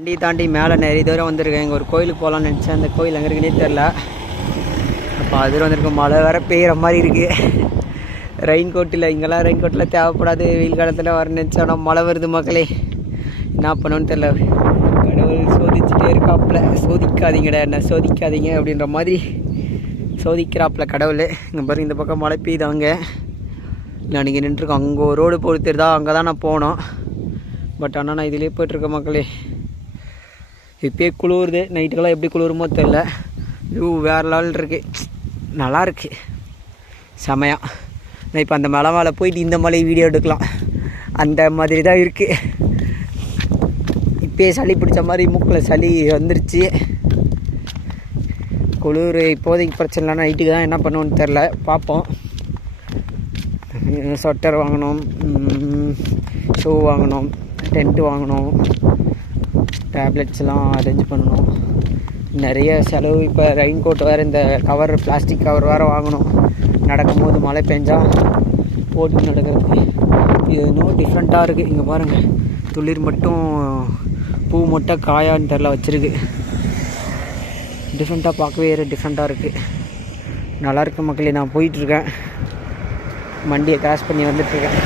வண்டி தாண்டி மேலே நிறைய தூரம் வந்திருக்கேன். இங்கே ஒரு கோயிலுக்கு போகலான்னு நினச்சேன். அந்த கோயில் எங்கே இருக்குன்னே தெரில அப்போ அது வந்திருக்கு மழை வேற பெய்கிற மாதிரி இருக்குது ரெயின் கோட்டில் இங்கெல்லாம் ரெயின் கோட்டில் தேவைப்படாது. வெயில் காலத்தில் வர நினச்சா ஆனால் மழை வருது மக்களே. என்ன பண்ணணும்னு தெரில கடவுள் சோதிச்சுட்டே இருக்காப்புல. சோதிக்காதீங்கடா என்ன சோதிக்காதீங்க அப்படின்ற மாதிரி சோதிக்கிறாப்புல கடவுள். இங்கே பாருங்க இந்த பக்கம் மழை பெய்யுது அங்கே. நான் நீங்கள் நின்றுருக்கோம் அங்கே ஒரு ரோடு போட்டு தெரியுதா? அங்கே தான் நான் போனோம். பட் ஆனால் நான் இதிலே போயிட்டுருக்கேன் மக்களே. இப்பயே குளிருது. நைட்டுக்கெல்லாம் எப்படி குளிருமோ தெரில வியூ வேறு லெவல் இருக்குது நல்லா இருக்கு. செமையா. நான் இப்போ அந்த மலை மேலே போயிட்டு இந்த மலை வீடியோ எடுக்கலாம். அந்த மாதிரி தான் இருக்குது இப்போயே சளி பிடிச்ச மாதிரி மூக்கில் சளி வந்துருச்சு. குளிர் இப்போதைக்கு பிரச்சனை இல்லை நைட்டுக்கு தான் என்ன பண்ணுவோன்னு தெரில பார்ப்போம். ஸ்வெட்டர் வாங்கணும். ஷூ வாங்கணும். டென்ட்டு வாங்கணும். டேப்லெட்ஸ்லாம் அரேஞ்ச் பண்ணணும். நிறைய செலவு. இப்போ ரெயின் கோட் வேறு இந்த கவர் பிளாஸ்டிக் கவர் வேறு வாங்கணும். நடக்கும்போது மழை பெஞ்சால் போட்டு நடக்கிறது. இது இன்னும் டிஃப்ரெண்ட்டாக இருக்குது இங்கே பாருங்கள் துளிர் மட்டும் பூ மட்டும் காயான்னு தெரில வச்சுருக்கு. டிஃப்ரெண்ட்டாக பார்க்கவே டிஃப்ரெண்ட்டாக இருக்குது நல்லாயிருக்கு மக்களே. நான் போயிட்டுருக்கேன் வண்டியை கிராஸ் பண்ணி வந்துட்டுருக்கேன்